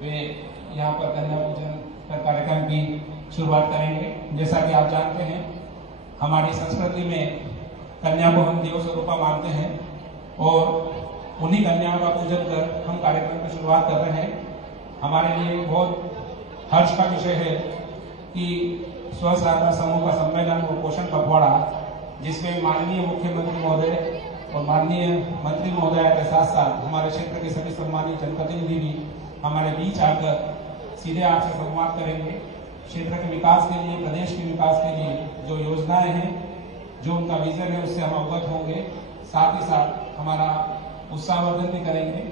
वे यहाँ पर कन्या पूजन का कार्यक्रम की शुरुआत करेंगे। जैसा कि आप जानते हैं, हमारी संस्कृति में कन्या को हम देव स्वरूपा मानते हैं और उन्हीं कन्याओं का पूजन कर हम कार्यक्रम की शुरुआत कर रहे हैं। हमारे लिए बहुत हर्ष का विषय है कि स्व सहायता समूह का सम्मेलन और पोषण पखवाड़ा, जिसमें माननीय मुख्यमंत्री महोदय और माननीय मंत्री महोदय के साथ साथ हमारे क्षेत्र के सभी सम्मानित जनप्रतिनिधि भी हमारे बीच आकर सीधे आपसे संवाद करेंगे। क्षेत्र के विकास के लिए, प्रदेश के विकास के लिए जो योजनाएं हैं, जो उनका विजन है, उससे हम अवगत होंगे। साथ ही साथ हमारा उत्साहवर्धन भी करेंगे।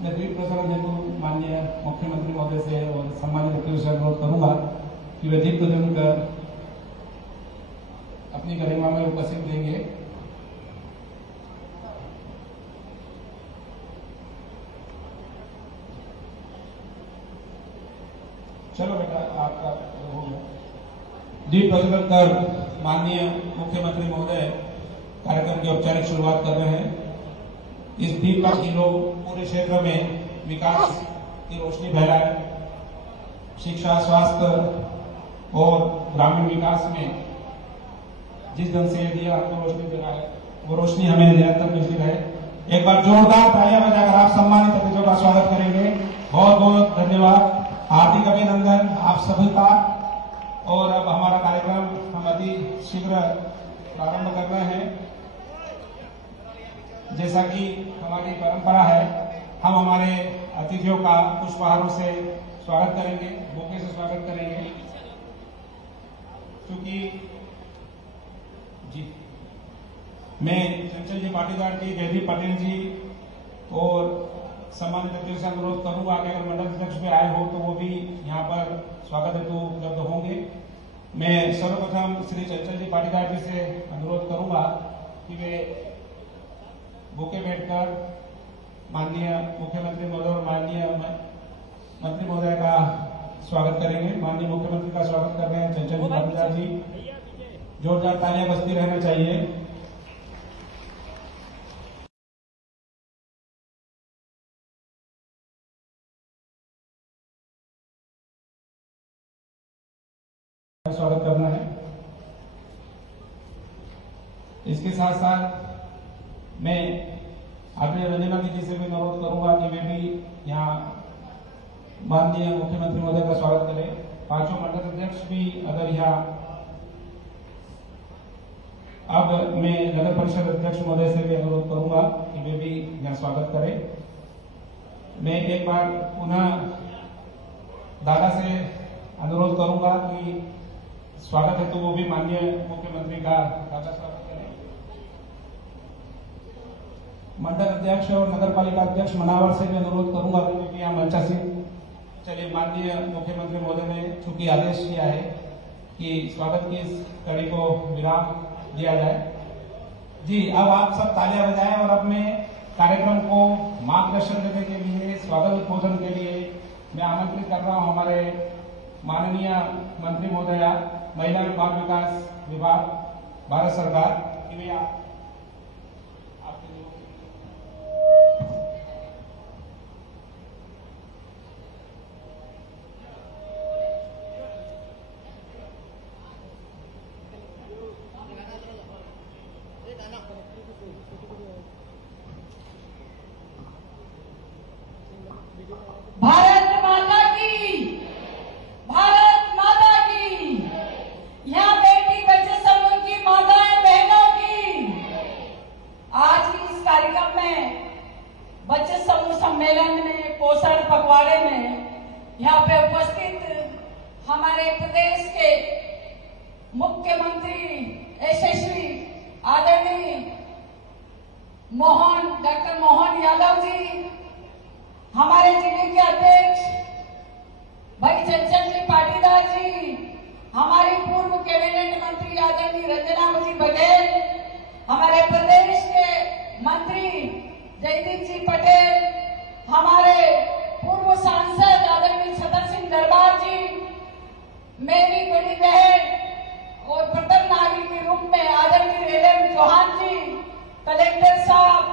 मैं द्वीप प्रसारण हेतु माननीय मुख्यमंत्री महोदय से और सम्मानित व्यक्तियों से अनुरोध करूंगा कि वे दीप प्रज्वलन कर अपनी गरिमा में उपस्थित देंगे। चलो बेटा, आपका हो गया। दीप प्रज्वलन कर माननीय मुख्यमंत्री महोदय कार्यक्रम की औपचारिक शुरुआत कर रहे हैं। इस दीप का लोग पूरे क्षेत्र में विकास की रोशनी फैलाए, शिक्षा, स्वास्थ्य और ग्रामीण विकास में जिस ढंग से दिया हमको रोशनी दिलाए, वो रोशनी हमें निरंतर मिलती रहे। एक बार जोरदार तालियां बजाकर आप सम्मानित अतिथियों का स्वागत करेंगे। बहुत बहुत धन्यवाद, हार्दिक अभिनंदन आप सभी का। और अब हमारा कार्यक्रम हम अति शीघ्र प्रारंभ कर रहे हैं। जैसा कि हमारी परंपरा है, हम हमारे अतिथियों का पुष्पहारों से स्वागत करेंगे, बुके से स्वागत करेंगे। क्योंकि जी, मैं चंचल जी पाटीदार जी, जयदीप पटेल जी और सम्मानित व्यक्तियों से अनुरोध करूंगा कि अगर मंडल अध्यक्ष भी आए हो तो वो भी यहाँ पर स्वागत हेतु उपलब्ध होंगे। मैं सर्वप्रथम श्री चंचल जी पाटीदार जी से अनुरोध करूंगा कि वे बुके बैठकर माननीय मुख्यमंत्री महोदय और माननीय मंत्री महोदय का स्वागत करेंगे। माननीय मुख्यमंत्री का स्वागत कर रहे हैं चंचल जी पाटीदार जी। जोरदार तालियां बजती रहना चाहिए। स्वागत करना है। इसके साथ साथ मैं आदरणीय रंजना दीदी से भी अनुरोध करूंगा कि वे भी यहाँ माननीय मुख्यमंत्री महोदय का स्वागत करें। पांचों मंडल अध्यक्ष भी अगर यहाँ, अब मैं नगर परिषद अध्यक्ष महोदय से भी अनुरोध करूंगा कि वे भी यहाँ स्वागत करें। मैं एक बार पुनः दादा से अनुरोध करूंगा कि स्वागत है तो वो भी माननीय मुख्यमंत्री का दादा स्वागत करें। मंडल अध्यक्ष और नगर पालिका अध्यक्ष मनावर से भी अनुरोध करूंगा कि यहाँ मंचासीन। चलिए, माननीय मुख्यमंत्री महोदय ने चूंकि आदेश किया है कि स्वागत की इस कड़ी को विराम दिया जाए। जी, अब आप सब तालियां बजाएं और अपने कार्यक्रम को मार्गदर्शन देने के लिए, स्वागत उद्बोधन के लिए मैं आमंत्रित कर रहा हूं हमारे माननीय मंत्री महोदया, महिला एवं बाल विकास विभाग, भारत सरकार की भी आपके लिए। भारत माता की, भारत माता की। यहाँ बेटी बच्चे समूह की माताएं बहनों की आज इस कार्यक्रम में बच्चे समूह सम्मेलन में, पोषण पखवाड़े में यहाँ पे उपस्थित हमारे प्रदेश के मुख्यमंत्री यशस्वी आदरणीय डॉक्टर मोहन यादव जी, हमारे जिले के अध्यक्ष भाई चंचल जी पाटीदार जी, हमारी पूर्व कैबिनेट मंत्री आदरणीय रंजना जी बघेल, हमारे प्रदेश के मंत्री जयदीप जी पटेल, हमारे पूर्व सांसद आदरणीय छतर सिंह दरबार जी, मेरी बड़ी बहन और प्रथम नागरिक के रूप में आदरणीय एलएम चौहान जी, कलेक्टर साहब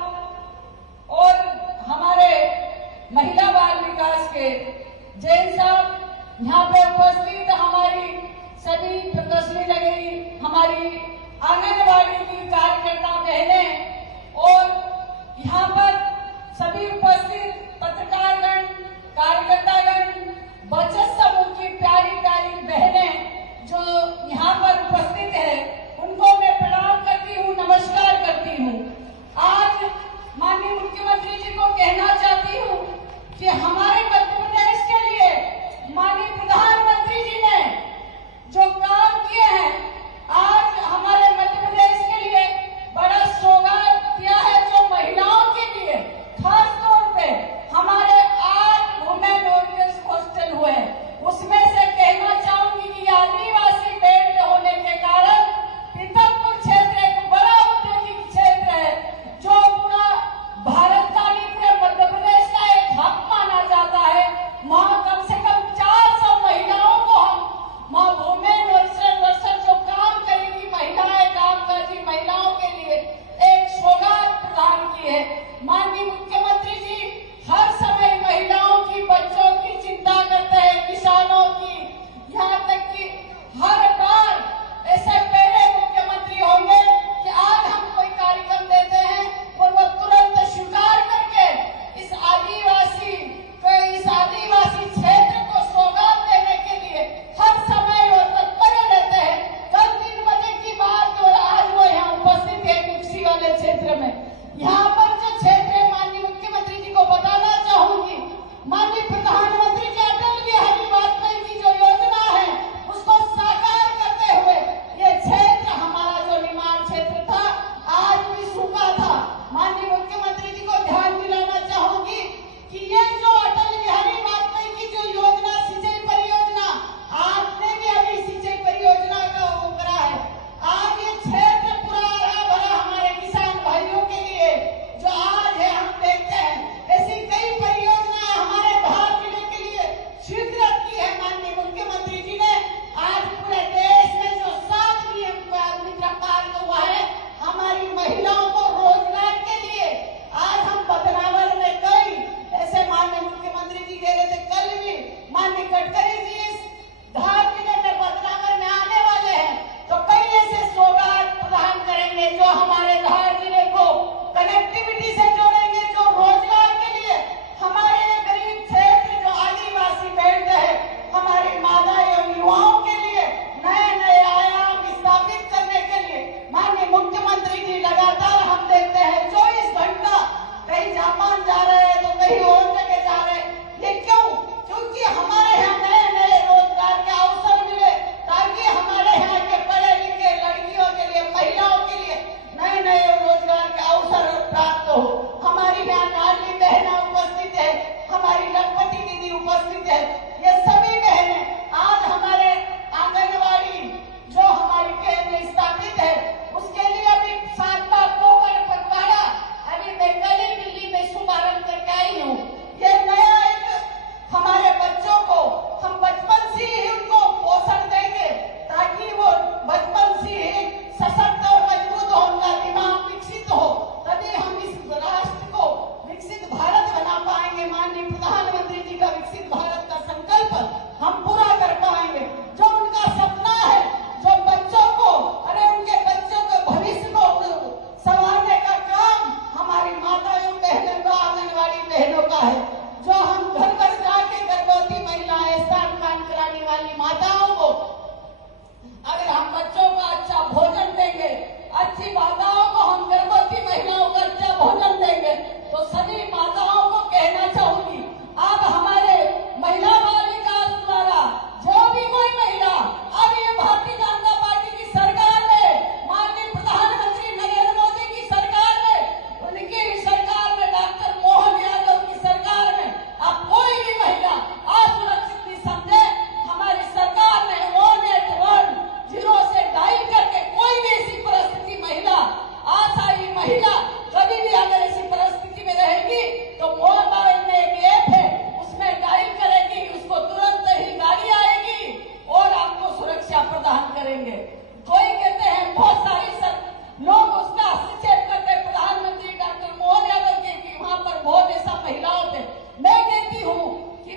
और हमारे विकास के जैन साहब यहाँ पे उपस्थित, हमारी सभी प्रदर्शनी लगी, हमारी आंगनबाड़ी की कार्यकर्ता बहनें और यहाँ पर सभी उपस्थित पत्रकारगण, कार्यकर्तागण, बचत समूह की प्यारी प्यारी बहनें जो यहाँ पर उपस्थित है, उनको मैं प्रणाम करती हूँ, नमस्कार करती हूँ। आज माननीय मुख्यमंत्री जी को कहना चाहती हूँ कि हमारे मध्य प्रदेश के लिए माननीय प्रधानमंत्री जी ने जो काम किए हैं, आज हमारे मध्य प्रदेश के लिए बड़ा सौगात दिया है, जो महिलाओं के लिए खास तौर पे हमारे 8 वुमेन ओरियंस हॉस्टल हुए, उसमें से कहना चाहूंगी कि आदिवासी बेल्ट होने के कारण पीथमपुर क्षेत्र एक बड़ा औद्योगिक क्षेत्र है, जो पूरा भारत का नहीं पूरे मध्य प्रदेश का एक हब माना जा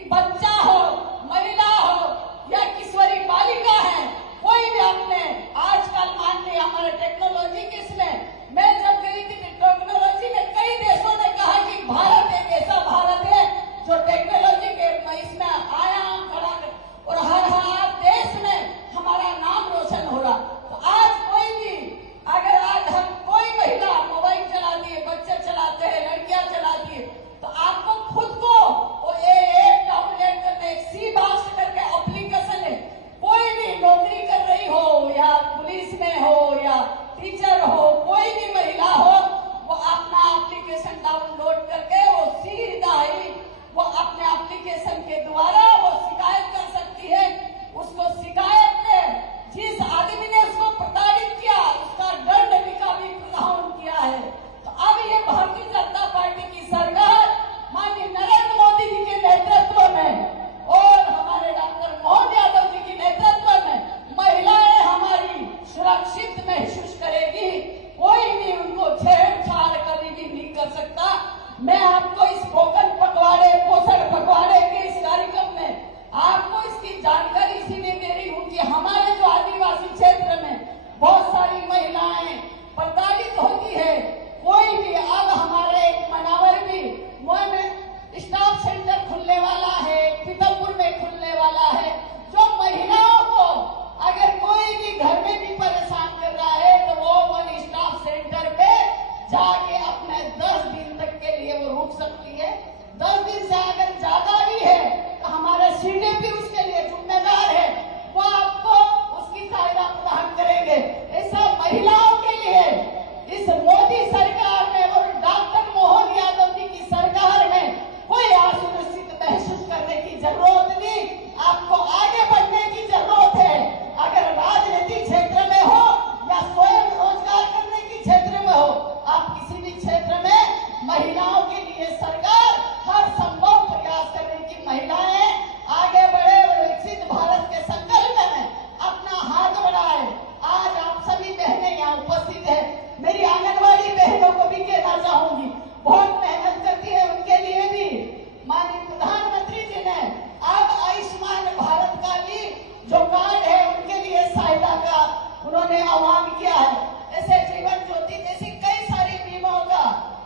बच्चा हो, महिला हो या किशोरी बालिका है, कोई भी अपने आजकल मान लिया हमारे टेक्नोलॉजी के इसमें, मैं जब गई थी टेक्नोलॉजी में कई देशों ने कहा कि भारत एक ऐसा भारत है जो टेक्नोलॉजी के इसमें आया खड़ा और हर देश में हमारा नाम रोशन हो रहा। तो आज कोई भी अगर आज हम कोई महिला मोबाइल चलाती है, बच्चे चलाते हैं, लड़कियां चलाती है, तो आपको खुद को वो ऐप डाउनलोड करने, सी बॉक्स करके एप्लीकेशन है, कोई भी नौकरी कर रही हो या पुलिस में हो या टीचर हो, कोई भी महिला हो, वो अपना एप्लीकेशन डाउनलोड करके वो सीधा ही वो अपने एप्लीकेशन के द्वारा वो शिकायत कर सकती है। उसको शिकायत में जिस आदमी ने उसको प्रताड़ित किया उसका दंड भी प्रावधान किया है। तो अब ये भारतीय जनता पार्टी की सरकार माननीय नरेंद्र मोदी जी के नेतृत्व में और हमारे डॉक्टर मोहन यादव जी के नेतृत्व में महिलाएं हमारी सुरक्षित महसूस करेगी, कोई भी उनको छेड़छाड़ कभी भी नहीं कर सकता। मैं आपको इस पोषण पखवाड़े के इस कार्यक्रम में आपको इसकी जानकारी इसीलिए दे रही हूँ कि हमारे जो आदिवासी क्षेत्र में बहुत सारी महिलाएं प्रताड़ित होती है। कोई भी अब हमारे मनावर भी स्टाफ सेंटर खुलने वाला है, पीतमपुर में खुलने वाला है, जो महिलाओं को अगर कोई भी घर में भी परेशान कर रहा है तो वो वन स्टाफ सेंटर पे जाके अपने 10 दिन तक के लिए वो रुक सकती है। 10 दिन से अगर ज्यादा भी है तो हमारे सीडीपी उसके लिए जिम्मेदार है, वो आपको उसकी सहायता प्रदान करेंगे। ऐसा महिलाओं के लिए इस मोदी सरकार में और डॉक्टर मोहन यादव जी की सरकार में कोई असुरक्षित महसूस करने की जरूरत नहीं, आपको आगे बढ़ने की जरूरत है। अगर राजनीतिक क्षेत्र में हो या स्वयं रोजगार करने के क्षेत्र में हो, आप किसी भी क्षेत्र में महिलाओं के लिए सरकार हर संभव प्रयास करने की, महिलाएं आगे बढ़े और विकसित भारत के संकल्प में अपना हाथ बढ़ाए। आज आप सभी बहनें यहाँ उपस्थित है, मेरी आंगनबाड़ी बहनों को भी कहना चाहूंगी, बहुत मेहनत करती है, उनके लिए भी माननीय प्रधानमंत्री जी ने अब आयुष्मान भारत का भी जो कार्ड है उनके लिए सहायता का उन्होंने आह्वान किया है। ऐसे जीवन ज्योति जैसी कई सारी बीमाओं का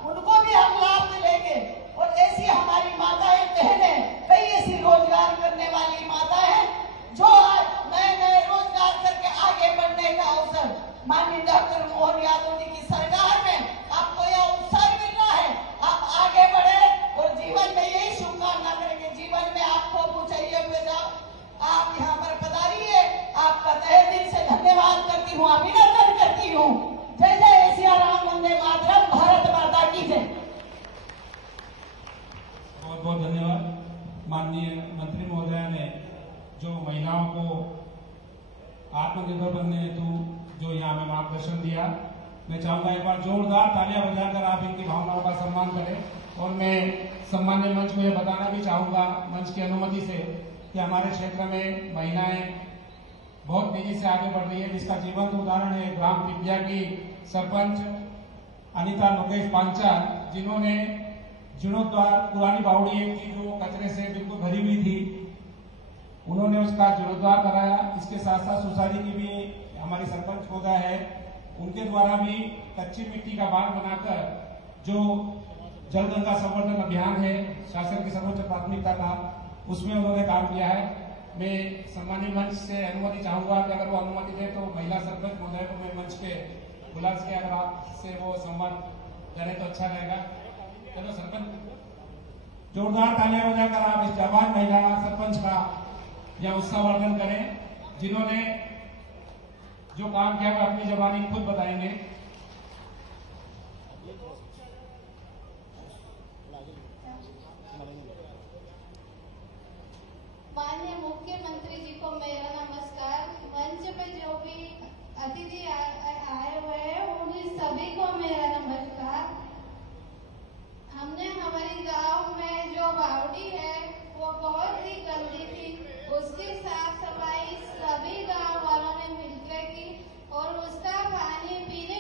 उनको भी हम लाभ मिलेंगे। और ऐसी हमारी माताएं बहनें, कई ऐसी रोजगार करने वाली माताएं जो आज नए नए रोजगार करके आगे बढ़ने का अवसर माननीय डॉक्टर मोहन यादव जी की सरकार में आपको यह अवसर मिल रहा है। आप आगे बढ़े और जीवन में यही शुभकामना करेंगे, जीवन में आपको कुछ चाहिए हुए जाओ, आप यहाँ पर पधारिए। आपका तहे दिल से धन्यवाद करती हूँ, अभिनंदन करती हूँ। जय जय सिया राम, वंदे मातरम, भारत माता की जय। बहुत बहुत धन्यवाद। माननीय मंत्री महोदया ने जो महिलाओं को आत्मनिर्भर बनने हेतु जो यहाँ हमें मार्गदर्शन दिया, मैं चाहूंगा एक बार जोरदार तालियां बजाकर आप इनकी भावनाओं का सम्मान करें। और मैं सम्मान्य मंच को यह बताना भी चाहूंगा, मंच की अनुमति से, कि हमारे क्षेत्र में महिलाएं बहुत तेजी से आगे बढ़ रही है, जिसका जीवंत उदाहरण है ग्राम पिपिया की सरपंच अनिता लोकेश पांचाल, जिन्होंने जीर्णोद्धार पुरानी बावड़ी की जो कचरे से बिल्कुल भरी हुई थी, उन्होंने उसका जीर्णोद्धार कराया। इसके साथ साथ सोसाइटी की भी हमारी सरपंच महोदय है, उनके द्वारा भी कच्ची मिट्टी का बाग बनाकर जो जल गंगा संवर्धन अभियान है शासन की सर्वोच्च प्राथमिकता का, उसमें उन्होंने काम किया है। मैं सम्मानित मंच से अनुमति चाहूंगा कि अगर वो अनुमति दे तो महिला सरपंच महोदय को मैं मंच पे बुला के अगर आपसे वो सम्मान करें तो अच्छा रहेगा। चलो सरपंच, जोरदार तालियां बजाकर आप इस जवान महिला सरपंच का यह उत्साहवर्धन करें, जिन्होंने जो काम किया वो अपनी जबानी खुद बताएंगे। माननीय मुख्यमंत्री जी को मेरा नमस्कार। मंच पे जो भी अतिथि आए हुए हैं उन्हीं सभी को मेरा नमस्कार। हमने हमारी गांव में जो बावड़ी है वो बहुत ही गंदी थी, उसकी साफ सफाई सभी गांव वालों ने मिलकर की और उसका पानी पीने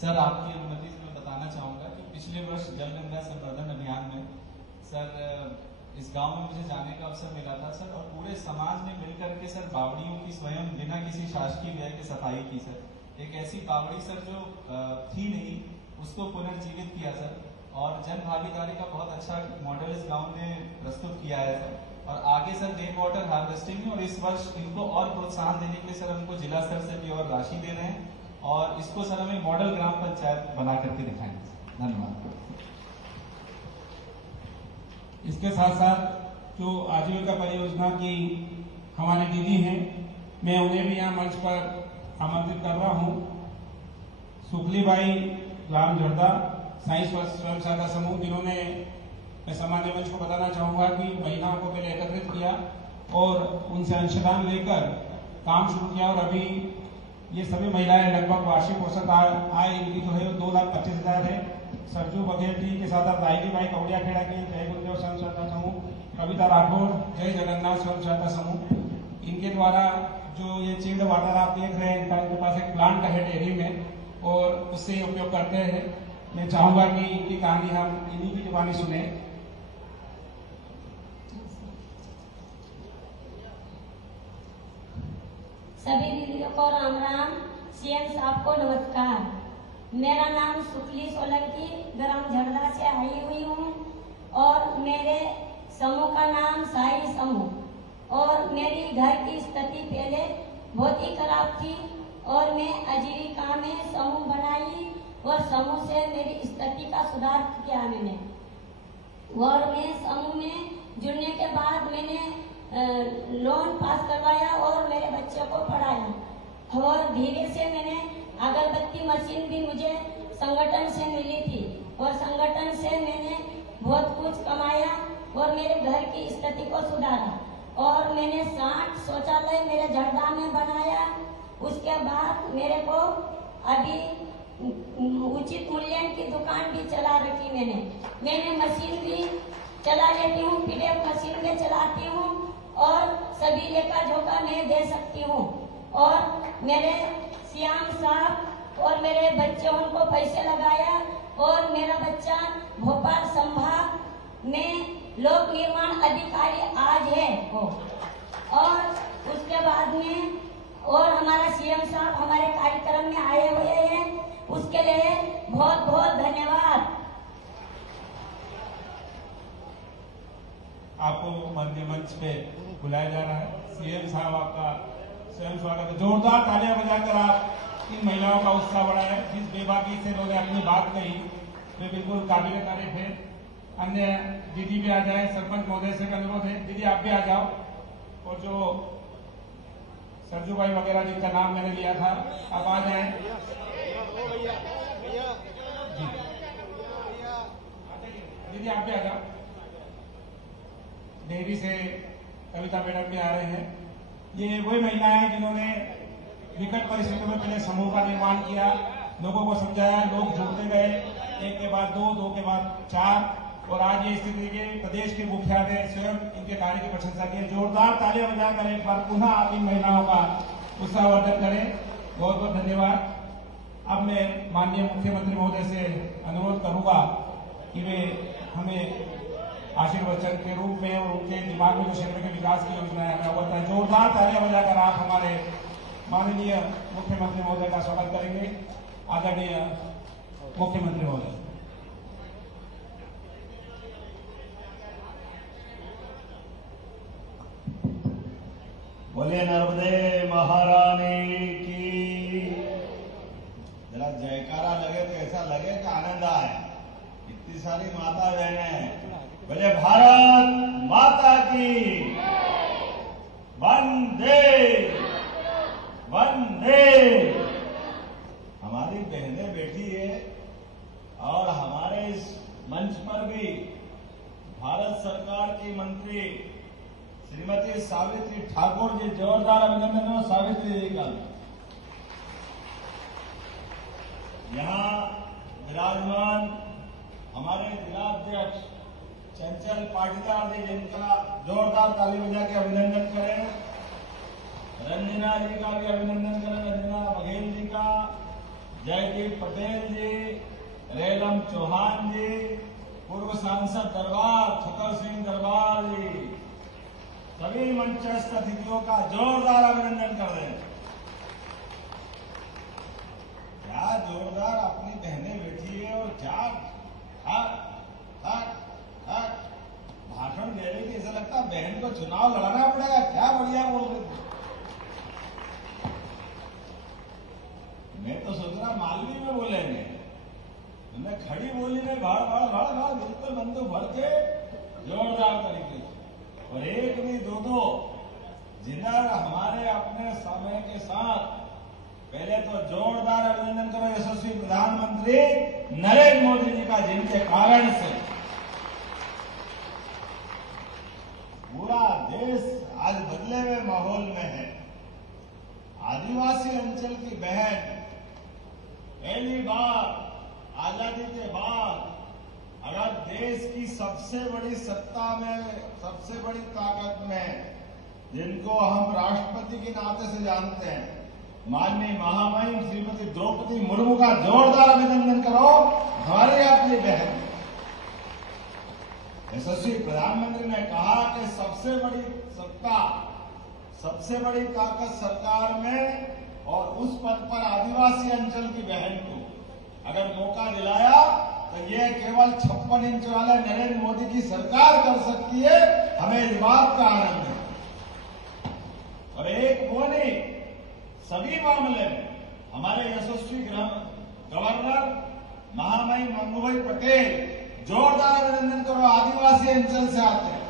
सर आपकी अनुमति से मैं बताना चाहूंगा कि पिछले वर्ष जल गंगा संवर्धन अभियान में सर इस गांव में मुझे जाने का अवसर मिला था सर, और पूरे समाज ने मिलकर के सर बावड़ियों की स्वयं बिना किसी शासकीय व्यय के सफाई की सर। एक ऐसी बावड़ी सर जो थी नहीं, उसको पुनर्जीवित किया सर, और जन भागीदारी का बहुत अच्छा मॉडल इस गांव ने प्रस्तुत किया है सर। और आगे सर रेन वाटर हार्वेस्टिंग में, और इस वर्ष इनको और प्रोत्साहन देने के लिए सर हमको जिला स्तर से भी और राशि दे रहे हैं, और इसको सर हमें मॉडल ग्राम पंचायत बना करके दिखाएंगे। धन्यवाद। इसके साथ साथ जो आजीविका परियोजना की हमारे दीदी हैं, मैं उन्हें भी यहाँ मंच पर आमंत्रित कर रहा हूँ। सुखली बाई ग्राम झड़दा साई स्वयं सहायता समूह, जिन्होंने, मैं सामान्य मंच को बताना चाहूंगा कि महिलाओं को पहले एकत्रित किया और उनसे अंशदान लेकर काम शुरू किया, और अभी ये सभी महिलाएं लगभग वार्षिक औसत आय इनकी जो है 2,25,000 है। सरजू बघेल जी के साथ रायली बाई कौड़िया खेड़ा की जय गुरुदेव स्वयं सहायता समूह, कविता राठौर जय जगन्नाथ स्वयं सहायता समूह, इनके द्वारा जो ये चिल्ड वाटर आप देख रहे हैं, इनके पास एक प्लांट है डेयरी में, और उससे उपयोग करते हैं। मैं चाहूंगा कि इनकी कहानी हम इन्हीं की जुबानी सुने। सभी दीदियों को राम राम, सीएम साहब को नमस्कार। मेरा नाम सुखली सोलंकी ग्राम झड़दा से आई हुई हूँ, और मेरे समूह का नाम साई समूह, और मेरी घर की स्थिति पहले बहुत ही खराब थी, और मैं आजीविका में समूह बनाई, और समूह से मेरी स्थिति का सुधार किया मैंने। और मैं समूह में जुड़ने के बाद मैंने लोन पास करवाया और मेरे बच्चों को पढ़ाया, और धीरे से मैंने अगरबत्ती मशीन भी मुझे संगठन से मिली थी, और संगठन से मैंने बहुत कुछ कमाया और मेरे घर की स्थिति को सुधारा, और मैंने 60 शौचालय मेरे झड़दा में बनाया। उसके बाद मेरे को अभी उचित मूल्य की दुकान भी चला रखी मैंने मशीन भी चला लेती हूँ, पीडीएफ मशीन भी चलाती हूँ, और सभी लेखा जोखा मैं दे सकती हूँ। और मेरे श्याम साहब और मेरे बच्चों को पैसे लगाया, और मेरा बच्चा भोपाल संभाग में लोक निर्माण अधिकारी आज है वो। और उसके बाद में और हमारा सीएम साहब हमारे कार्यक्रम में आए हुए हैं, उसके लिए बहुत बहुत धन्यवाद। आपको मध्य मंच पे बुलाया जा रहा है। सीएम साहब आपका स्वयं स्वागत है। जोरदार तालियां बजाकर आप इन महिलाओं का उत्साह बढ़ाएं। जिस बेबाकी से उन्होंने अपनी बात कही वे बिल्कुल काबिल तारीफ है। अन्य दीदी भी आ जाए, सरपंच महोदय से अनुरोध है, दीदी आप भी आ जाओ। और जो सरजू भाई वगैरह जिनका नाम मैंने लिया था, आप आ जाए। दीदी आप भी आ जाओ। डेयरी से कविता मैडम भी आ रहे हैं। ये वही महिलाएं हैं जिन्होंने विकट परिस्थितियों में पहले समूह का निर्माण किया, लोगों को समझाया, लोग जुड़ते गए, एक के बाद दो के बाद 4, और आज ये स्थिति के प्रदेश के मुखिया ने स्वयं इनके कार्य की प्रशंसा की। जोरदार तालियां बजाकर एक बार पुनः आप इन महिलाओं का उत्साहवर्धन करें। बहुत बहुत धन्यवाद। अब मैं माननीय मुख्यमंत्री महोदय से अनुरोध करूंगा कि वे हमें आशीर्वचन के रूप में और उनके दिमाग में जो क्षेत्र के विकास की योजना है हमें अवगत है। जोरदार तालियां बजाकर आप हमारे माननीय मुख्यमंत्री महोदय का स्वागत करेंगे। आदरणीय मुख्यमंत्री महोदय। बोले नर्मदे महारानी की। जरा जयकारा लगे तो ऐसा लगे कि आनंद आए। इतनी सारी माता बहनें, बोले भारत माता की वंदे वंदे। हमारी बहनें बैठी है, और हमारे इस मंच पर भी भारत सरकार की मंत्री श्रीमती सावित्री ठाकुर जी, जोरदार अभिनंदन हो सावित्री जी का। यहाँ विराजमान हमारे जिलाध्यक्ष चंचल पाटीदार जी, जिनका जोरदार ताली बजा के अभिनंदन करें। रंजना जी का भी अभिनंदन करें, रंजना बघेल जी का, जयदीप पटेल जी, रेलम चौहान जी, पूर्व सांसद दरबार छतर सिंह दरबार जी, सभी मंचस्थ अतिथियों का जोरदार अभिनंदन कर रहे हैं। क्या जोरदार अपनी बहनें बैठी है और क्या भाषण दे रही थी, ऐसा लगता बहन को चुनाव लड़ाना पड़ेगा। क्या बढ़िया बोल रही थी। मैं तो सोच रहा मालवी में बोलेंगे, मैंने खड़ी बोली में भाड़ भाड़ भाड़ भाड़ बिल्कुल बंदूक भर के जोरदार तरीके से, और एक नहीं दो दो जिधर हमारे अपने समय के साथ। पहले तो जोरदार अभिनंदन करो यशस्वी प्रधानमंत्री नरेंद्र मोदी जी का, जिनके कारण से पूरा देश आज बदले हुए माहौल में है। आदिवासी अंचल की बहन पहली बार आजादी के बाद अगर देश की सबसे बड़ी सत्ता में, सबसे बड़ी ताकत में, जिनको हम राष्ट्रपति के नाते से जानते हैं, माननीय महामहिम श्रीमती द्रौपदी मुर्मू का जोरदार अभिनंदन करो। हमारी अपनी बहन यशस्वी प्रधानमंत्री ने कहा कि सबसे बड़ी सत्ता, सबसे बड़ी ताकत सरकार में, और उस पद पर आदिवासी अंचल की बहन को अगर मौका दिलाया तो ये केवल 56 इंच वाले नरेंद्र मोदी की सरकार कर सकती है। हमें इस बात का आनंद है। और एक वो नहीं, सभी मामले में हमारे यशस्वी गवर्नर महामहिम मंगूभाई पटेल, जोरदार अभिनंदन करो। आदिवासी अंचल से आते हैं,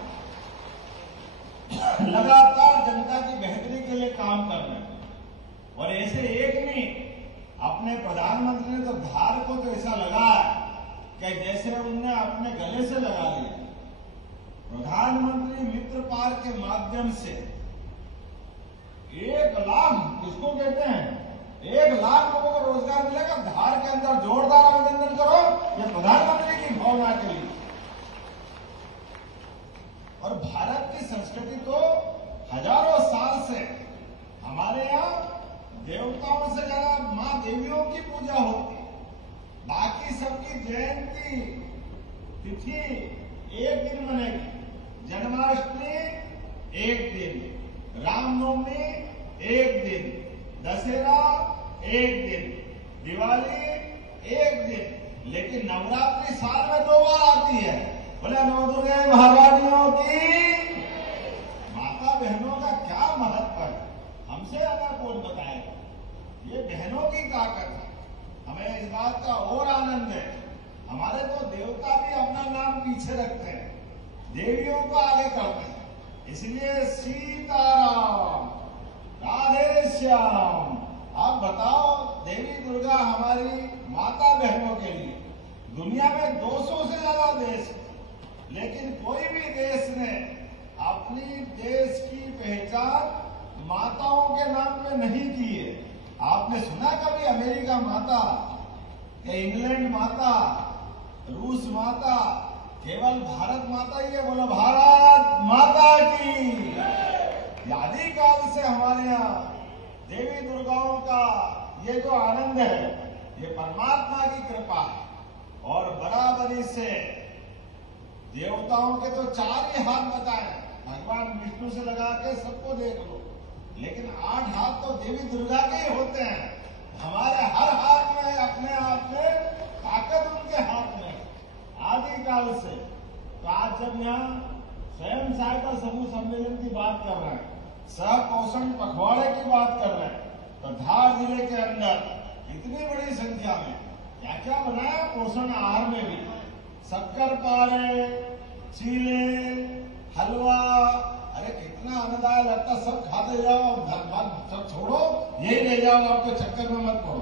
लगातार जनता की बेहतरी के लिए काम कर रहे हैं। और ऐसे एक नहीं, अपने प्रधानमंत्री ने तो धार को तो ऐसा लगाया कि जैसे उनने अपने गले से लगा लिया। प्रधानमंत्री मित्र पार के माध्यम से 1 लाख, किसको कहते हैं, 1 लाख लोगों को रोजगार मिलेगा। धार के अंदर जोरदार अभिनंदन करो ये प्रधानमंत्री की भावना के लिए। और भारत की संस्कृति तो हजारों साल से हमारे यहाँ देवताओं से ज्यादा मां देवियों की पूजा होती। बाकी सबकी जयंती तिथि एक दिन मनेगी, जन्माष्टमी एक दिन, रामनवमी एक दिन, दशहरा एक दिन, दिवाली एक दिन, लेकिन नवरात्रि साल में 2 बार आती है। बोले नवदुर्गा महारानियों की। माता बहनों का क्या महत्व है, हमसे ज्यादा कौन बताएगा। ये बहनों की ताकत है। हमें इस बात का और आनंद है। हमारे तो देवता भी अपना नाम पीछे रखते हैं, देवियों को आगे करते हैं। इसलिए सीताराम, राधे श्याम। आप बताओ, देवी दुर्गा हमारी माता बहनों के लिए दुनिया में 200 से ज्यादा देश है, लेकिन कोई भी देश ने अपनी देश की पहचान माताओं के नाम पे नहीं की है। आपने सुना कभी अमेरिका माता, इंग्लैंड माता, रूस माता? केवल भारत माता ही है। बोलो भारत माता की। आदिकाल से हमारे यहाँ देवी दुर्गाओं का ये जो आनंद है, ये परमात्मा की कृपा है। और बराबरी से देवताओं के तो 4 ही हाथ बताए, भगवान विष्णु से लगा के सबको देख लो, लेकिन 8 हाथ तो देवी दुर्गा के ही होते हैं। हमारे हर हाथ में अपने आप में ताकत उनके हाथ में आदिकाल से। तो आज जब यहाँ स्वयं सहायता समूह सम्मेलन की बात कर रहे हैं, सहपोषण पखवाड़े की बात कर रहे हैं, तो धार जिले के अंदर इतनी बड़ी संख्या में क्या क्या बनाया पोषण आहार में भी, शक्कर पारे, चीले, हलवा, अरे कितना आनंददायक लगता। सब खाते जाओ, सब छोड़ो, यही ले जाओ, आपको चक्कर में मत पड़ो।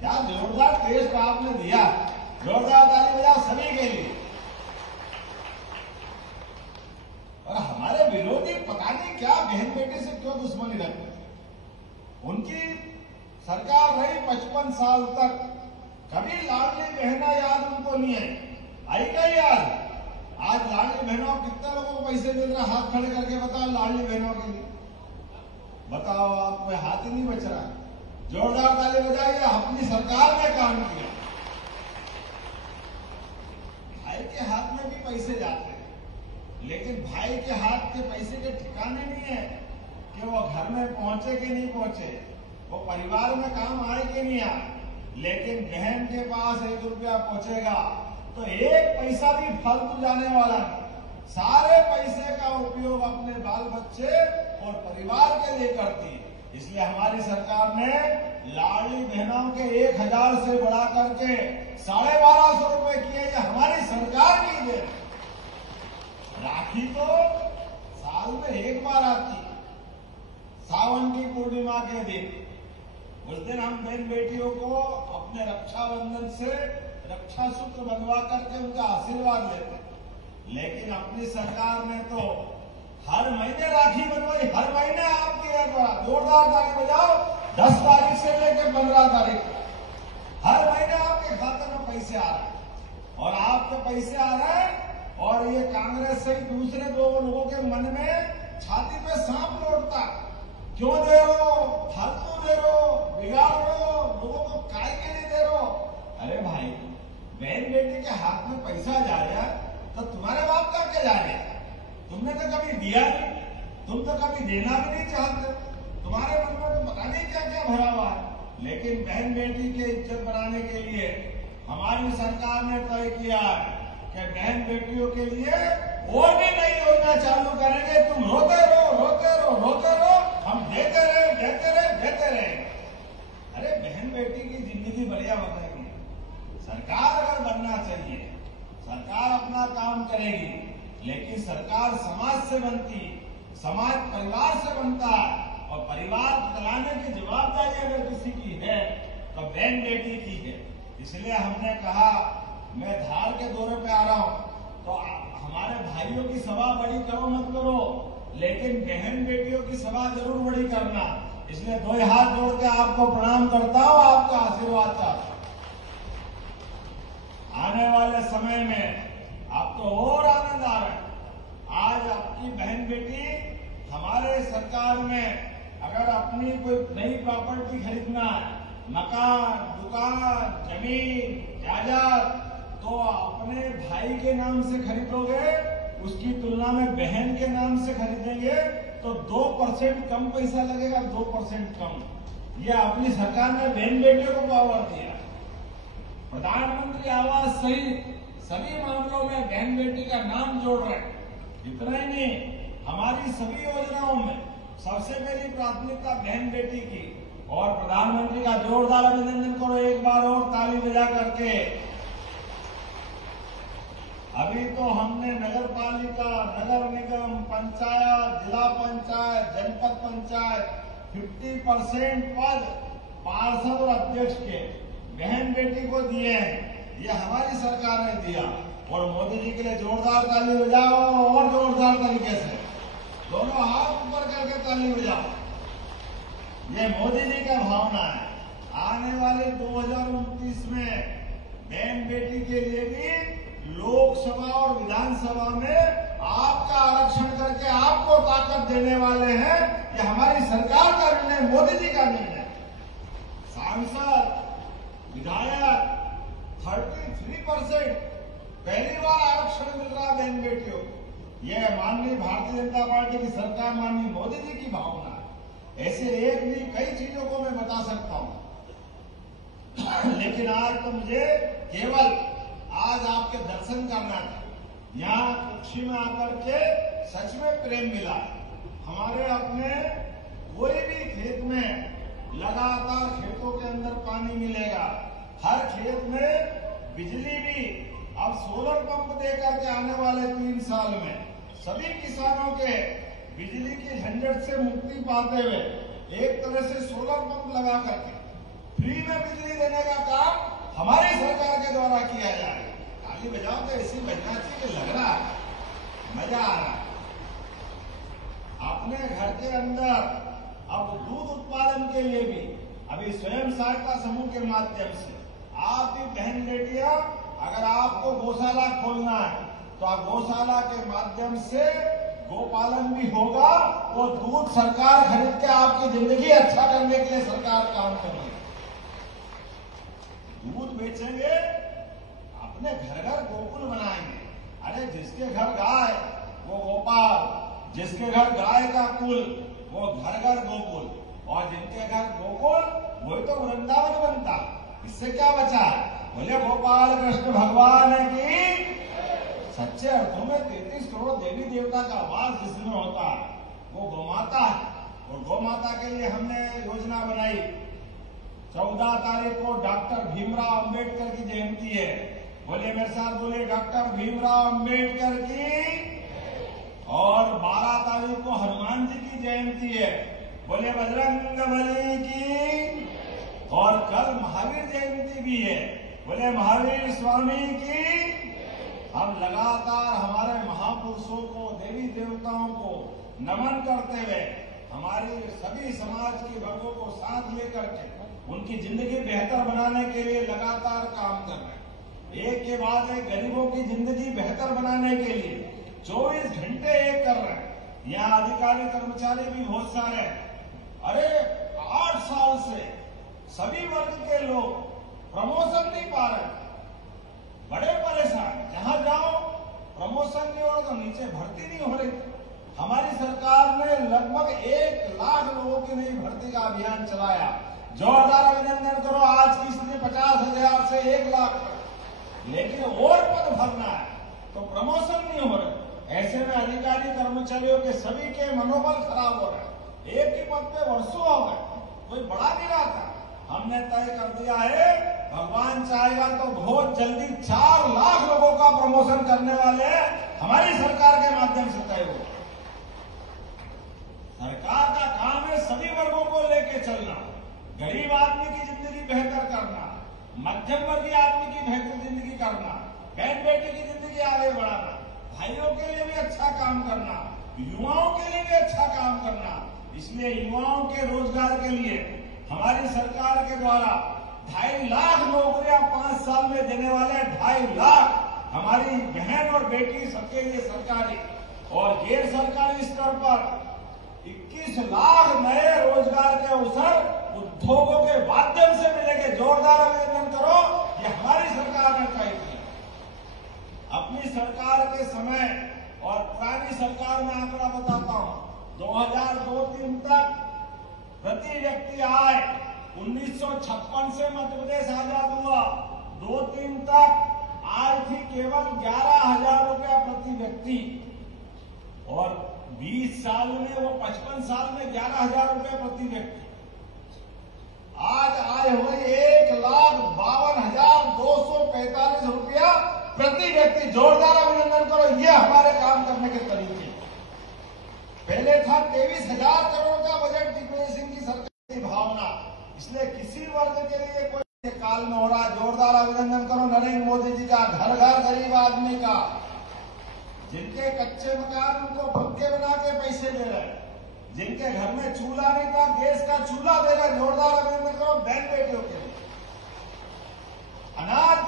क्या जोरदार टेस्ट आपने दिया। जोरदार ताली बजाओ सभी के लिए। और हमारे विरोधी पता नहीं क्या बहन बेटी से क्यों दुश्मनी रखते। उनकी सरकार रही 55 साल तक, कभी लाडली बहना याद उनको नहीं है। आई क्या याद? आज लाडली बहनों कितने लोगों को पैसे मिल रहे, हाथ खड़े करके बताओ। लाडली बहनों के लिए बताओ, आप में हाथ ही नहीं बच रहा। जोरदार ताली बजाइए। अपनी सरकार ने काम किया। भाई के हाथ में भी पैसे जाते हैं, लेकिन भाई के हाथ के पैसे के ठिकाने नहीं है कि वो घर में पहुंचे कि नहीं पहुंचे, वो परिवार में काम आए कि नहीं आए। लेकिन बहन के पास 1 रुपया पहुंचेगा तो 1 पैसा भी फालतू जाने वाला नहीं। सारे पैसे का उपयोग अपने बाल बच्चे और परिवार के लिए करती है। इसलिए हमारी सरकार ने लाडली बहनों के 1000 से बढ़ा करके 1250 रुपए किए। ये हमारी सरकार की है। राखी तो साल में 1 बार आती, सावन की पूर्णिमा के दिन। उस दिन हम बहन बेटियों को अपने रक्षाबंधन से रक्षा सूत्र बनवा करके उनका आशीर्वाद लेते। लेकिन अपनी सरकार ने तो हर महीने राखी बनवाई। हर महीने आपके द्वारा जोरदार ताली बजाओ। 10 तारीख से लेकर 15 तारीख हर महीने आपके खाते में पैसे आ रहे हैं। और आपके पैसे आ रहे हैं और ये कांग्रेस से दूसरे 2 लोगों के मन में छाती पे सांप लौटता। क्यों दे रहे हो, फालतू दे रहे हो, बिगाड़ रहे हो, लोगों को काय के लिए दे रहे हो। अरे भाई, बहन बेटी के हाथ में पैसा जा रहा है तो तुम्हारे बाप का क्या जा रहा है? तुमने तो कभी दिया नहीं, तुम तो कभी देना भी नहीं चाहते। तुम्हारे मन में तो पता नहीं क्या क्या भरा हुआ है। लेकिन बहन बेटी के इज्जत बनाने के लिए हमारी सरकार ने तय किया कि बहन बेटियों के लिए और भी नई योजना चालू करेंगे। तुम रोते रहो, रोते रहो, रोते रहो, हम देते रहे, देते रहे, देते रहे। अरे बहन बेटी की जिंदगी बढ़िया बनाएगी। सरकार अगर बनना चाहिए, सरकार अपना काम करेगी, लेकिन सरकार समाज से बनती, समाज परिवार से बनता है। और परिवार चलाने की जवाबदारी अगर किसी की है तो बहन बेटी की है। इसलिए हमने कहा, मैं धार के दौरे पे आ रहा हूं तो हमारे भाइयों की सभा बड़ी करो मत करो, लेकिन बहन बेटियों की सभा जरूर बड़ी करना। इसलिए 2 हाथ जोड़ के आपको प्रणाम करता हूं, आपका आशीर्वाद चाहता हूं। आने वाले समय में आप तो और आनंद आ रहा है। आज आपकी बहन बेटी हमारे सरकार में अगर अपनी कोई नई प्रॉपर्टी खरीदना है, मकान, दुकान, जमीन, जायदाद, तो अपने भाई के नाम से खरीदोगे, उसकी तुलना में बहन के नाम से खरीदेंगे तो 2% कम पैसा लगेगा। 2% कम। ये अपनी सरकार ने बहन बेटियों को पावर दिया। प्रधानमंत्री आवास सहित सभी मामलों में बहन बेटी का नाम जोड़ रहे हैं। इतना ही नहीं, हमारी सभी योजनाओं में सबसे पहली प्राथमिकता बहन बेटी की। और प्रधानमंत्री का जोरदार अभिनंदन करो एक बार और ताली बजा करके। अभी तो हमने नगर पालिका, नगर निगम, पंचायत, जिला पंचायत, जनपद पंचायत 50% पद पार्षद और अध्यक्ष के बहन बेटी को दिए हैं। ये हमारी सरकार ने दिया। और मोदी जी के लिए जोरदार ताली बजाओ और जोरदार तरीके से दोनों हाथ ऊपर करके ताली बजाओ। ये मोदी जी का भावना है। आने वाले 2029 में बहन बेटी के लिए भी लोकसभा और विधानसभा में आपका आरक्षण करके आपको ताकत देने वाले हैं। ये हमारी सरकार का निर्णय, मोदी जी का निर्णय। सांसद, विधायक 33% पहली बार आरक्षण मिल रहा है बहन बेटियों को। यह माननीय भारतीय जनता पार्टी की सरकार, माननीय मोदी जी की भावना है। ऐसे एक नहीं कई चीजों को मैं बता सकता हूं, लेकिन आज तो मुझे केवल आज आपके दर्शन करना था। यहाँ कुक्षी में आकर के सच में प्रेम मिला। हमारे अपने कोई भी खेत में लगातार खेतों के अंदर पानी मिलेगा। हर खेत में बिजली भी अब सोलर पंप देकर के आने वाले 3 साल में सभी किसानों के बिजली की झंझट से मुक्ति पाते हुए एक तरह से सोलर पंप लगा करके फ्री में बिजली देने का काम हमारी सरकार के द्वारा किया जाए। ताली बजाओ तो ऐसी बजना चाहिए, लग रहा है, मजा आ रहा है। अपने घर के अंदर अब दूध उत्पादन के लिए भी अभी स्वयं सहायता समूह के माध्यम से आप भी बहन बेटियां, अगर आपको गौशाला खोलना है तो आप गौशाला के माध्यम से गोपालन भी होगा, वो दूध सरकार खरीद के आपकी जिंदगी अच्छा करने के लिए सरकार काम कर रही है। दूध बेचेंगे, अपने घर घर गोकुल बनाएंगे। अरे जिसके घर गाय वो गोपाल, जिसके घर गाय का कुल वो घर घर गोकुल, और जिनके घर गोकुल वही तो वृंदावन बनता। इससे क्या बचा? बोले गोपाल कृष्ण भगवान की। सच्चे अर्थों में 33 करोड़ देवी देवता का वास जिसमें होता है वो गोमाता है। और गोमाता के लिए हमने योजना बनाई। 14 तारीख को डॉक्टर भीमराव अंबेडकर की जयंती है। बोले मेरे साथ, बोले डॉक्टर भीमराव अंबेडकर की। और 12 तारीख को हनुमान जी की जयंती है। बोले बजरंगबली की। और कल महावीर जयंती भी है। बोले महावीर स्वामी की। हम लगातार हमारे महापुरुषों को, देवी देवताओं को नमन करते हुए हमारी सभी समाज के वर्गों को साथ लेकर के उनकी जिंदगी बेहतर बनाने के लिए लगातार काम कर रहे हैं। एक के बाद एक गरीबों की जिंदगी बेहतर बनाने के लिए 24 घंटे एक कर रहे हैं। यहाँ अधिकारी कर्मचारी भी बहुत सारे हैं। अरे 8 साल से सभी वर्ग के लोग प्रमोशन नहीं पा रहे, बड़े परेशान। जहां जाओ प्रमोशन नहीं हो रहा तो नीचे भर्ती नहीं हो रही। हमारी सरकार ने लगभग 1 लाख लोगों की नई भर्ती का अभियान चलाया। जोरदार अभिनंदन करो। आज की स्थिति 50,000 से 1 लाख, लेकिन और पद भरना है तो प्रमोशन नहीं हो रहे। ऐसे में अधिकारी कर्मचारियों के सभी के मनोबल खराब हो रहे। एक ही पद पे वर्षों हो गए, कोई बढ़ा नहीं रहा था। हमने तय कर दिया है, भगवान चाहेगा तो बहुत जल्दी 4 लाख लोगों का प्रमोशन करने वाले हमारी सरकार के माध्यम से तय हो। सरकार का काम है सभी वर्गों को लेके चलना, गरीब आदमी की जिंदगी बेहतर करना, मध्यम वर्गीय आदमी की बेहतर जिंदगी करना, बहन बेटी की जिंदगी आगे बढ़ाना, भाइयों के लिए भी अच्छा काम करना, युवाओं के लिए भी अच्छा काम करना। इसलिए युवाओं के रोजगार के लिए हमारी सरकार के द्वारा 2.5 लाख नौकरियां 5 साल में देने वाले 2.5 लाख हमारी बहन और बेटी सबके लिए सरकारी और गैर सरकारी स्तर पर 21 लाख नए रोजगार के अवसर उद्योगों के माध्यम से मिलेंगे। जोरदार अभिनंदन करो, ये हमारी सरकार ने तय किया। अपनी सरकार के समय और पुरानी सरकार में आंकड़ा बताता हूं, 2002-03 तक प्रति व्यक्ति आय 1956 से मध्य प्रदेश आजाद हुआ, 2-3 तक आय थी केवल 11,000 रुपया प्रति व्यक्ति, और 20 साल में वो 55 साल में 11,000 रुपये प्रति व्यक्ति। आज आय हो गई 1,52,245 रुपया प्रति व्यक्ति। जोरदार अभिनंदन करो, ये हमारे काम करने के तरीके। पहले था 23,000 करोड़ का बजट दिग्विजय सिंह की सरकार की भावना। इसलिए किसी वर्ग के लिए कोई काल में हो रहा। जोरदार अभिनंदन करो नरेंद्र मोदी जी का, घर घर गरीब आदमी का। जिनके कच्चे मकान उनको पक्के बना के पैसे दे रहे हैं, जिनके घर में चूल्हा नहीं था गैस का चूल्हा दे रहे। जोरदार अभिनंदन करो बहन बेटियों के लिए। अनाज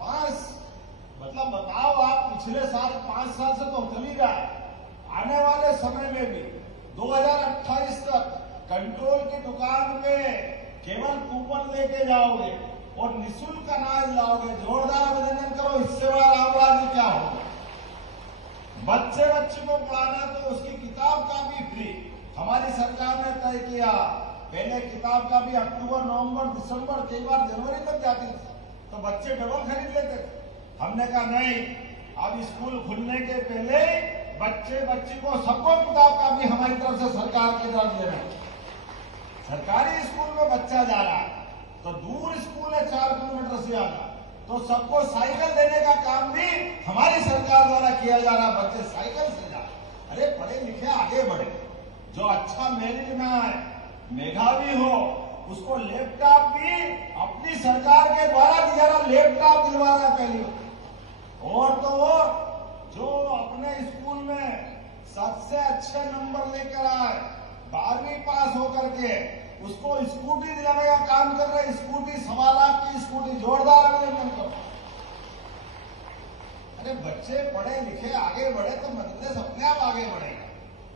5 मतलब बताओ आप, पिछले साल 5 साल से तो चल ही रहा है। आने वाले समय में भी 2028 तक कंट्रोल की दुकान में केवल कूपन लेके जाओगे और निःशुल्क अनाज लाओगे। जोरदार अभिनंदन करो, इससे बड़ा राम राज्य क्या होगा। बच्चे को पढ़ाना तो उसकी किताब का भी फ्री हमारी सरकार ने तय किया। पहले किताब का भी अक्टूबर, नवंबर, दिसंबर, कई बार जनवरी तक जाती थी, तो बच्चे डबल खरीद लेते थे। हमने कहा नहीं, अब स्कूल खुलने के पहले बच्ची को सबको किताब का भी हमारी तरफ से सरकार की तरफ देना है। सरकारी स्कूल में बच्चा जा रहा है तो दूर स्कूल है 4 किलोमीटर से आना, तो सबको साइकिल देने का काम भी हमारी सरकार द्वारा किया जा रहा। बच्चे साइकिल से जा, अरे पढ़े लिखे आगे बढ़े। जो अच्छा मेरिट में आए, मेधावी हो, उसको लैपटॉप भी अपनी सरकार के द्वारा दिया रहा। लैपटॉप दिलवा रहा पहली। और तो और जो अपने स्कूल में सबसे अच्छे नंबर लेकर आए, 12वीं पास होकर के, उसको स्कूटी दिलाने का काम कर रहे। स्कूटी 1.25 लाख की स्कूटी। जोरदार अभिनंदन करो। अरे बच्चे पढ़े लिखे आगे बढ़े तो मदद अपने आप आगे बढ़ेगा।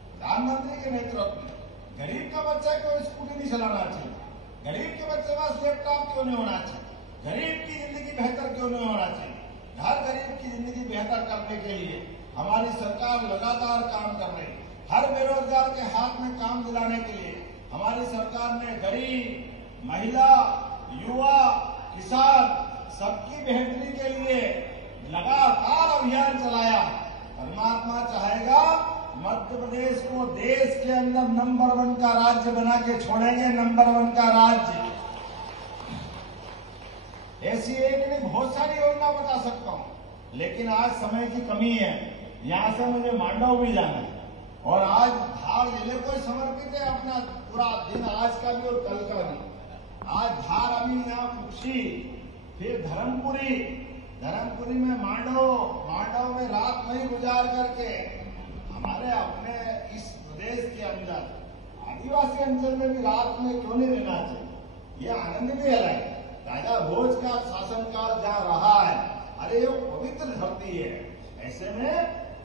प्रधानमंत्री के नेतृत्व में गरीब का बच्चा क्यों स्कूटी नहीं चलाना चाहिए, गरीब के बच्चे के पास लैपटॉप क्यों नहीं होना चाहिए, गरीब की जिंदगी बेहतर क्यों नहीं होना चाहिए। हर गरीब की जिंदगी बेहतर करने के लिए हमारी सरकार लगातार काम कर रही है। हर बेरोजगार के हाथ में काम दिलाने के लिए हमारी सरकार ने गरीब, महिला, युवा, किसान सबकी बेहतरी के लिए लगातार अभियान चलाया। परमात्मा चाहेगा मध्य प्रदेश को देश के अंदर नंबर 1 का राज्य बना के छोड़ेंगे, नंबर 1 का राज्य। ऐसी एक नहीं बहुत सारी योजना बता सकता हूं, लेकिन आज समय की कमी है। यहां से मुझे मांडव भी जाना है और आज धार जिले को समर्पित है अपना पूरा दिन, आज का भी और कल का भी। आज धार अभी यहाँ कुक्षी, फिर धर्मपुरी में मांडव में रात नहीं गुजार करके हमारे अपने इस प्रदेश के अंदर आदिवासी अंचल में भी रात में क्यों नहीं रहना चाहिए। ये आनंद भी अलग है। राजा भोज का शासनकाल जहाँ रहा है, अरे ये पवित्र धरती है। ऐसे में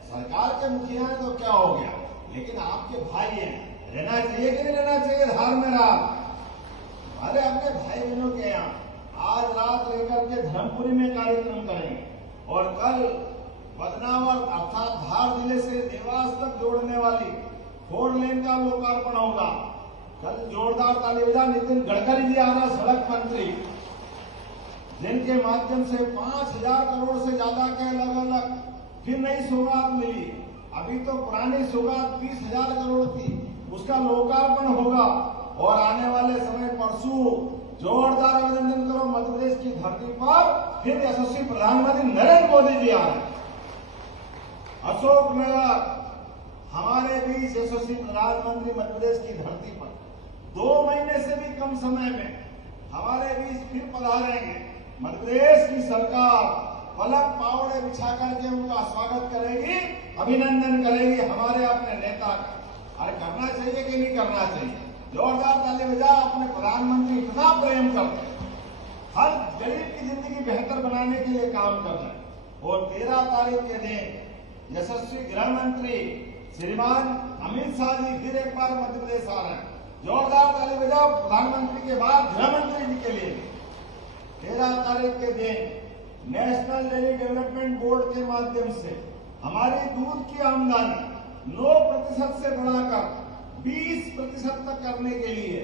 सरकार के मुखिया है तो क्या हो गया, लेकिन आपके भाई हैं, रहना चाहिए कि नहीं रहना चाहिए धार में रात। अरे अपने भाई बहनों के यहाँ आज रात लेकर के धर्मपुरी में कार्यक्रम करेंगे और कल बदनावर अर्थात धार जिले से देवास तक जोड़ने वाली 4 लेन का लोकार्पण होगा। कल जोरदार ताली बजा। नितिन गडकरी जी आ रहा, सड़क मंत्री, जिनके माध्यम से 5,000 करोड़ से ज्यादा के अलग अलग फिर नई सौगात मिली। अभी तो पुरानी सौगात 20,000 करोड़ थी, उसका लोकार्पण होगा और आने वाले समय परसों जोरदार अभिनंदन करो मध्य प्रदेश की धरती पर फिर यशस्वी प्रधानमंत्री नरेंद्र मोदी जी आ रहे हैं। अशोक नगर हमारे बीच यशस्वी प्रधानमंत्री मध्य प्रदेश की धरती पर 2 महीने से भी कम समय में हमारे बीच फिर पधारेंगे। मध्य प्रदेश की सरकार पलक पावड़े बिछा करके उनका स्वागत करेगी, अभिनंदन करेगी हमारे अपने नेता का। अरे करना चाहिए कि नहीं करना चाहिए? जोरदार ताली बजा। अपने प्रधानमंत्री इतना प्रेम करते हैं, हर गरीब की जिंदगी बेहतर बनाने के लिए काम कर रहे हैं। और 13 तारीख के दिन यशस्वी गृह मंत्री श्रीमान अमित शाह जी फिर एक बार मध्य प्रदेश आ रहे हैं। जोरदार ताली बजाओ प्रधानमंत्री के बाद गृह मंत्री जी के लिए। 13 तारीख के दिन नेशनल डेयरी डेवलपमेंट बोर्ड के माध्यम से हमारी दूध की आमदनी 9% से बढ़ाकर 20% तक करने के लिए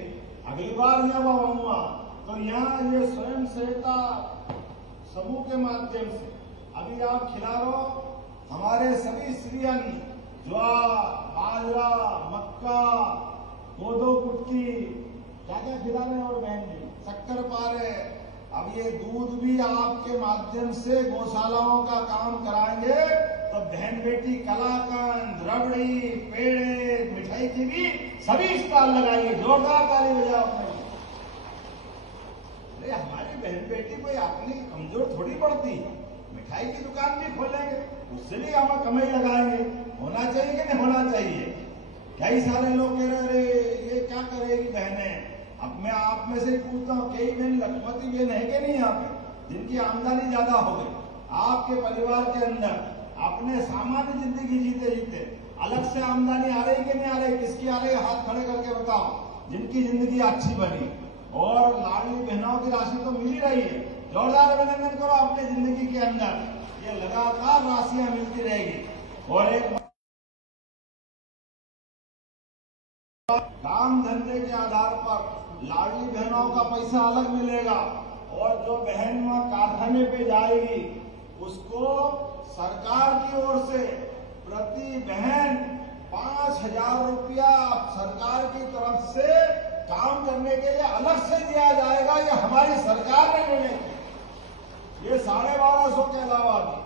अगली बार जब आऊंगा तो यहाँ ये स्वयं सहायता समूह के माध्यम से अभी आप खिला रहो हमारे सभी स्त्रियन ज्वार, बाजरा, मक्का, कोदो कुटकी क्या क्या खिला रहे हैं और बहन जी शक्कर पारे। अब ये दूध भी आपके माध्यम से गौशालाओं का काम कराएंगे तो बहन बेटी कलाकंद, रबड़ी, पेड़े, मिठाई की भी सभी स्टॉल लगाइए। जोरदार ताली बजाओ अपने। अरे हमारी बहन बेटी कोई अपनी कमजोर थोड़ी पड़ती है, मिठाई की दुकान भी खोलेंगे, उससे भी हम कमाई लगाएंगे। होना चाहिए कि नहीं होना चाहिए? कई सारे लोग कह रहे ये क्या करेगी बहनें। अब मैं आप में से पूछता हूँ, कई बहन लखपति बहन है कि नहीं यहाँ पे जिनकी आमदनी ज्यादा हो गई? आपके परिवार के अंदर अपने सामान्य जिंदगी जीते जीते अलग से आमदनी आ रही कि नहीं आ रही? किसकी आ रही? हाथ खड़े करके बताओ जिनकी जिंदगी अच्छी बनी। और लाडली बहनों की राशि तो मिल ही रही है। जोरदार अभिनंदन करो अपनी जिंदगी के अंदर, ये लगातार राशियां मिलती रहेगी। और एक काम धंधे के आधार पर लाडली बहनों का पैसा अलग मिलेगा और जो बहन वहां कारखाने पे जाएगी उसको सरकार की ओर से प्रति बहन 5,000 रुपया सरकार की तरफ से काम करने के लिए अलग से दिया जाएगा। ये हमारी सरकार ने निर्णय किया। ये 1250 के अलावा भी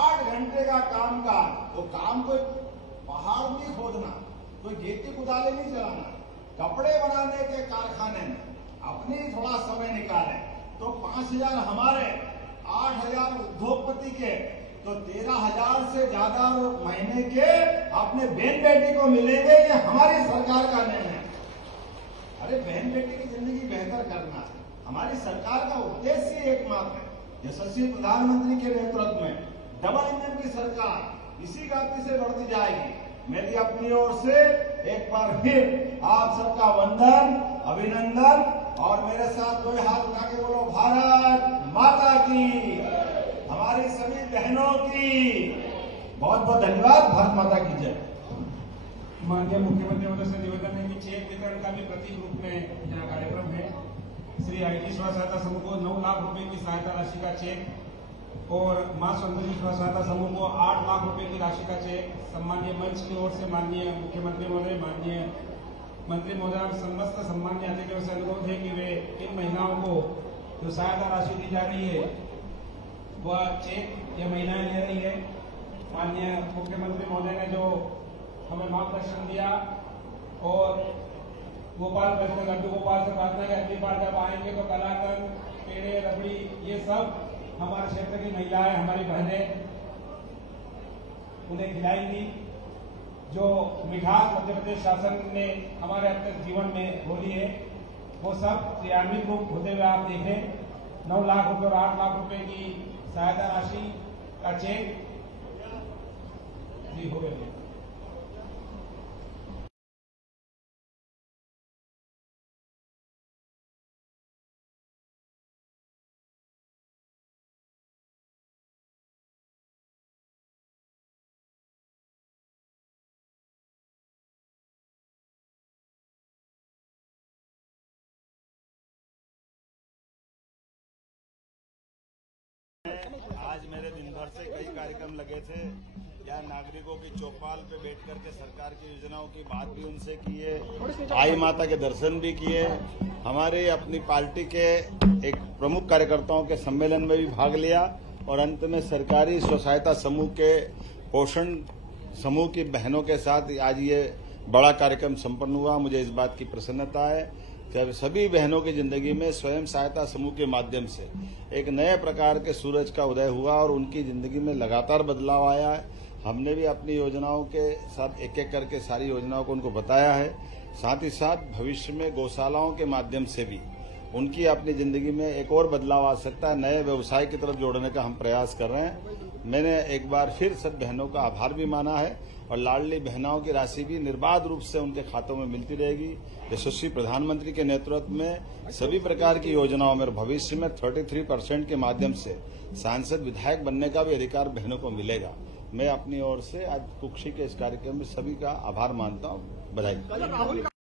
8 घंटे का काम का तो काम कोई पहाड़ नहीं खोदना, कोई गेती कुदाले नहीं चलाना, कपड़े बनाने के कारखाने में अपनी थोड़ा समय निकाले तो 5,000 हमारे, 8,000 उद्योगपति के, तो 13,000 से ज्यादा महीने के अपने बहन बेटी को मिलेंगे। ये हमारी सरकार का निर्णय है। अरे बहन बेटी की जिंदगी बेहतर करना हमारी सरकार का उद्देश्य एकमात्र है। यशस्वी प्रधानमंत्री के नेतृत्व में डबल इंजन की सरकार इसी गति से बढ़ती जाएगी। मेरी अपनी ओर से एक बार फिर आप सबका वंदन, अभिनंदन और मेरे साथ दो हाथ उठा के बोलो भारत माता की, हमारी सभी बहनों की बहुत बहुत धन्यवाद। भारत माता की जय। माननीय मुख्यमंत्री महोदय से निवेदन है कि चेक वितरण का भी प्रतीक रूप में यहाँ कार्यक्रम है। श्री आईटी स्व सहायता समूह को 9 लाख रुपए की सहायता राशि का चेक और मां सुंदरी स्व सहायता समूह को 8 लाख रुपए की राशि का चेक सम्मानीय मंच की ओर से माननीय मुख्यमंत्री महोदय, माननीय मंत्री महोदय, समस्त सम्मान्य अतिथियों से अनुरोध है कि वे इन महिलाओं को जो सहायता राशि दी जा रही है वह चेक ये महिलाएं ले रही है। माननीय मुख्यमंत्री महोदय ने जो हमें मार्गदर्शन दिया और गोपाल कृष्ण लड्डू गोपाल से प्रार्थना की अगली बार जब आएंगे तो कलाकंद, पेड़े, रबड़ी ये सब हमारे क्षेत्र की महिलाएं, हमारी बहनें उन्हें खिलाएंगी। जो मिठास मध्य प्रदेश शासन ने हमारे अब तक जीवन में घोली है वो सब क्रियान्वित रूप होते हुए आप देखें। 9 लाख रुपए और 8 लाख रुपए की सहायता राशि का चेक जी हो गया। आज मेरे दिन भर से कई कार्यक्रम लगे थे। यहाँ नागरिकों की चौपाल पे बैठ करके सरकार की योजनाओं की बात भी उनसे की है, आई माता के दर्शन भी किए। हमारे अपनी पार्टी के एक प्रमुख कार्यकर्ताओं के सम्मेलन में भी भाग लिया और अंत में सरकारी स्व सहायता समूह के पोषण समूह की बहनों के साथ आज ये बड़ा कार्यक्रम संपन्न हुआ। मुझे इस बात की प्रसन्नता है कि सभी बहनों की जिंदगी में स्वयं सहायता समूह के माध्यम से एक नए प्रकार के सूरज का उदय हुआ और उनकी जिंदगी में लगातार बदलाव आया है। हमने भी अपनी योजनाओं के साथ एक एक करके सारी योजनाओं को उनको बताया है। साथ ही साथ भविष्य में गौशालाओं के माध्यम से भी उनकी अपनी जिंदगी में एक और बदलाव आ सकता है। नए व्यवसाय की तरफ जोड़ने का हम प्रयास कर रहे हैं। मैंने एक बार फिर सब बहनों का आभार भी माना है और लाडली बहनों की राशि भी निर्बाध रूप से उनके खातों में मिलती रहेगी। यशस्वी प्रधानमंत्री के नेतृत्व में सभी प्रकार की योजनाओं में भविष्य में 33% के माध्यम से सांसद विधायक बनने का भी अधिकार बहनों को मिलेगा। मैं अपनी ओर से आज कुक्षी के इस कार्यक्रम में सभी का आभार मानता हूँ। बधाई।